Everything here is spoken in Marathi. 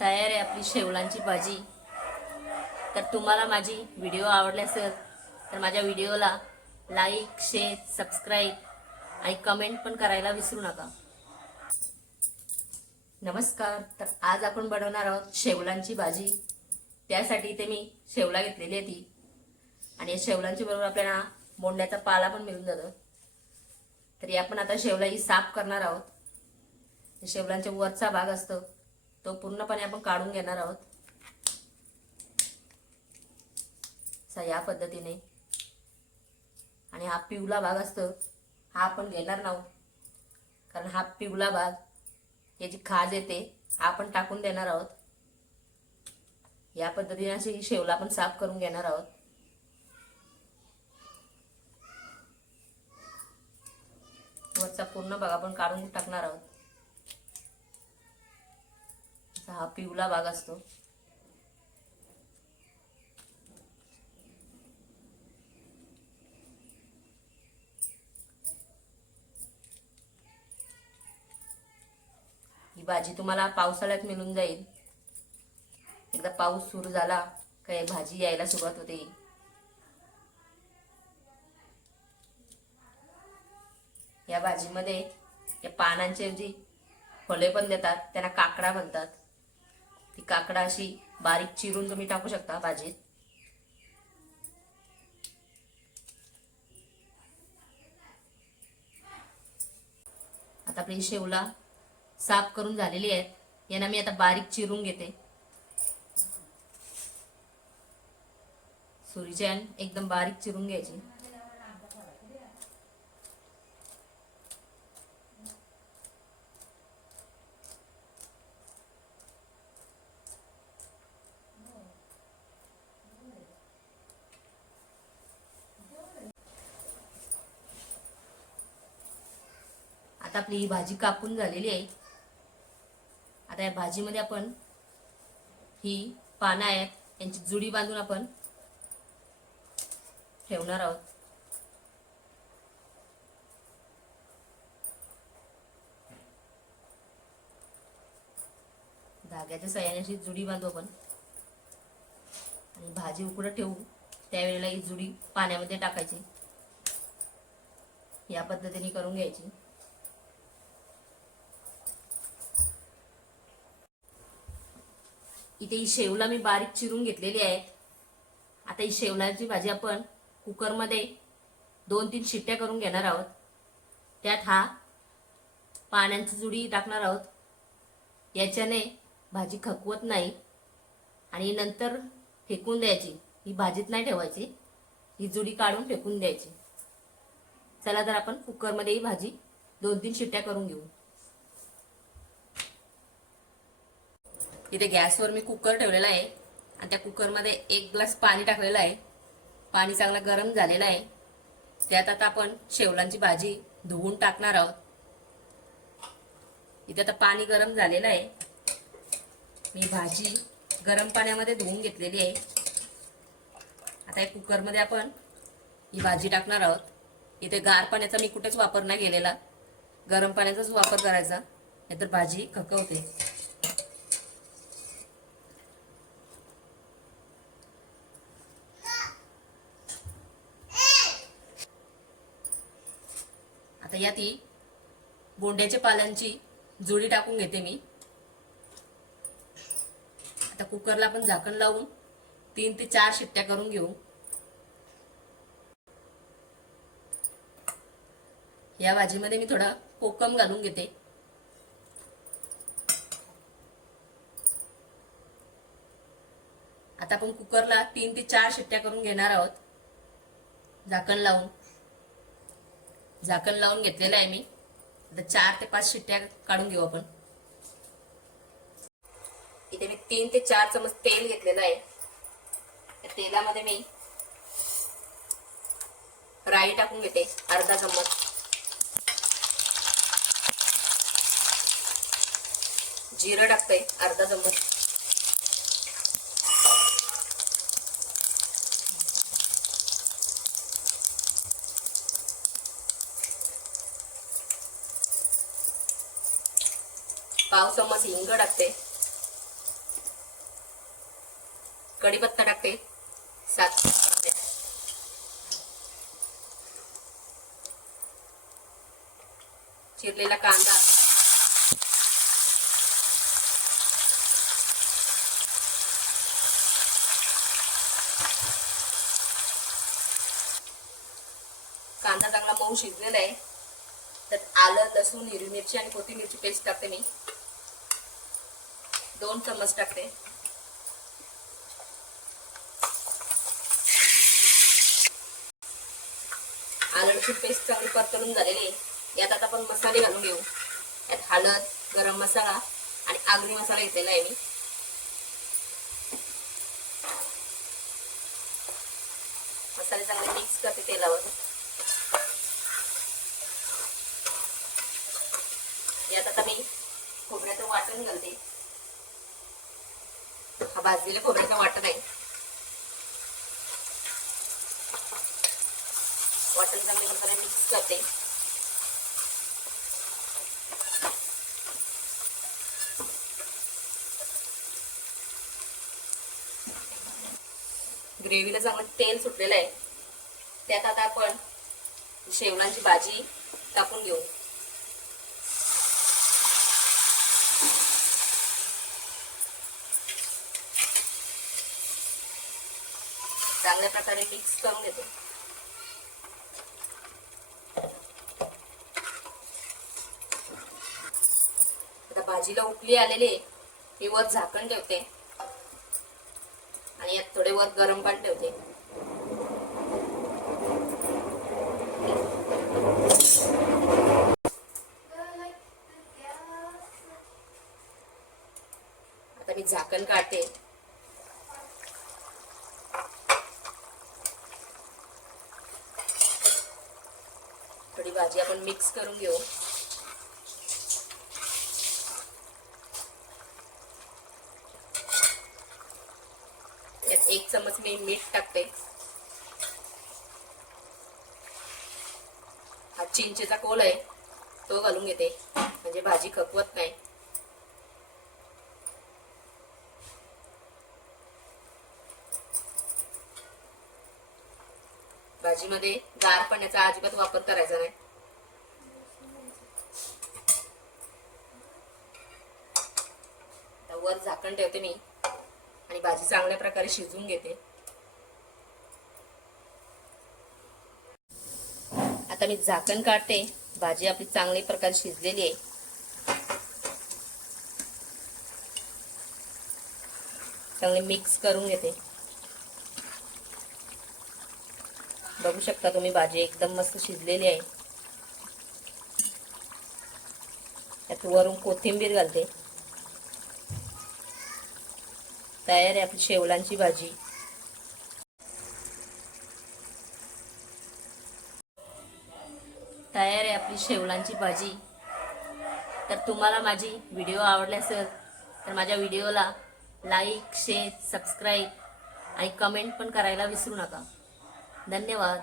तयार आहे आपली शेवलांची भाजी. तर तुम्हाला माझी व्हिडिओ आवडली असेल तर माझ्या व्हिडिओला लाईक शेअर सबस्क्राईब आणि कमेंट पण करायला विसरू नका. नमस्कार. तर आज आपण बनवणार आहोत शेवलांची भाजी. त्यासाठी इथे मी शेवला घेतलेली आहे ती. आणि या शेवलांची बरोबर आपल्याला मोंड्याचा पाला पण मिळून जातो. तरी आपण आता शेवला ही साफ करणार आहोत. शेवलांच्या वरचा भाग असतो. तो पूर्णपणे आपण काढून घेणार आहोत. असा या पद्धतीने. आणि हा पिवला भाग असतो हा आपण घेणार नाहू. कारण हा पिवला भाग याची खाज येते हा आपण टाकून देणार आहोत. या पद्धतीने अशी शेवला आपण साफ करून घेणार आहोत. वरचा पूर्ण भाग आपण काढून टाकणार आहोत. असा हा पिवला भाग असतो. ही भाजी तुम्हाला पावसाळ्यात मिळून जाईल. एकदा पाऊस सुरू झाला काय भाजी यायला सुरुवात होते. या भाजीमध्ये या पानांचे जी फळे पण देतात त्यांना काकडा म्हणतात. ती काकडा अशी बारीक चिरून तुम्ही टाकू शकता भाजीत. आता आपली शेवला साफ करून झालेली आहेत. यांना मी आता बारीक चिरून घेते. सुरीच्या एकदम बारीक चिरून घ्यायची. आता आपली ही भाजी कापून झालेली आहे. आता या भाजीमध्ये आपण ही पानं आहेत यांची जुडी बांधून आपण ठेवणार आहोत. धाग्याच्या सहाय्याने अशी जुडी बांधू आपण. आणि भाजी उकडं ठेवू त्यावेळेला ही जुडी पाण्यामध्ये टाकायची. या पद्धतीने करून घ्यायची. इथे ही शेवला मी बारीक चिरून घेतलेली आहे आता ही शेवलाची भाजी आपण कुकरमध्ये दोन तीन शिट्ट्या करून घेणार आहोत. त्यात हा पाण्याची जुडी टाकणार आहोत. याच्याने भाजी खकवत नाही आणि नंतर फेकून द्यायची. ही भाजीत नाही ठेवायची. ही जुडी काढून फेकून द्यायची. चला तर आपण कुकरमध्ये ही भाजी दोन तीन शिट्ट्या करून घेऊ. इथे गॅसवर मी कुकर ठेवलेला आहे. आणि त्या कुकरमध्ये एक ग्लास पाणी टाकलेलं आहे. पाणी चांगलं गरम झालेलं आहे. त्यात आता आपण शेवलांची भाजी धुवून टाकणार आहोत. इथे आता पाणी गरम झालेलं आहे. मी भाजी गरम पाण्यामध्ये धुवून घेतलेली आहे. आता या कुकरमध्ये आपण ही भाजी टाकणार आहोत. इथे गार पाण्याचा मी कुठेच वापर नाही केलेला. गरम पाण्याचाच वापर करायचा. नाहीतर भाजी खकवते. आता यात ही बोंड्याच्या पाल्यांची जुडी टाकून घेते मी. आता कुकरला आपण झाकण लावून तीन ते चार शिट्ट्या करून घेऊ. या भाजीमध्ये मी थोडा कोकम घालून घेते. आता आपण कुकरला तीन ते चार शिट्ट्या करून घेणार आहोत. झाकण लावून. झाकण लावून घेतलेलं आहे मी. आता चार ते पाच शिट्ट्या काढून घेऊ आपण. इथे मी तीन ते चार चमच तेल घेतलेलं आहे. त्या तेलामध्ये मी राई टाकून घेते अर्धा चम्मच जिरं टाकते अर्धा चम्मच पाव चम्मच हिंग टाकते कढीपत्ता टाकते. सात. चिरलेला कांदा. कांदा चांगला मऊ शिजलेला आहे. तर आलं लसूण हिरवी मिरची आणि कोथिंबीरची पेस्ट टाकते मी. दोन चम्मच टाकते. आलं पेस्ट चांगली परतवून झालेली आहे. यात आता आपण मसाले घालून घेऊ. यात हळद गरम मसाला आणि आगरी मसाला घेतलेला आहे मी. मसाले चांगले मिक्स करते तेलावर. यात आता मी खोबऱ्याचं वाटण घालते. हा भाजलेल्या खोबऱ्याचा वाटण आहे वाटण चांगले मसाले मिक्स करते. ग्रेव्हीला चांगलं तेल सुटलेलं आहे. त्यात आता आपण शेवणाची भाजी टाकून घेऊ. चांगल्या प्रकारे मिक्स करून घेते. आता भाजीला उकली आलेली आहे ती वर झाकण ठेवते. आणि यात थोडे वर गरम पाणी ठेवते. आता मी झाकण काढते. भाजी आपण मिक्स करून घेऊ. यात एक चमच मी मीठ टाकते. हा चिंचेचा कोल आहे तो घालून घेते. म्हणजे भाजी खपवत नाही. भाजीमध्ये गार पाण्याचा अजिबात वापर करायचा नाही आता वर झाकण ठेवते मी. आणि भाजी चांगल्या प्रकारे शिजवून घेते. आता मी झाकण काढते. भाजी आपली चांगली प्रकारे शिजलेली आहे. चांगले मिक्स करून घेते. बघू शकता तुम्ही भाजी एकदम मस्त शिजलेली आहे. त्यात वरून कोथिंबीर घालते. तयार आहे आपली शेवलांची भाजी. तयार आहे आपली शेवलांची भाजी. तर तुम्हाला माझी व्हिडिओ आवडली असेल तर माझ्या व्हिडिओला लाईक शेअर सबस्क्राईब आणि कमेंट पण करायला विसरू नका. धन्यवाद.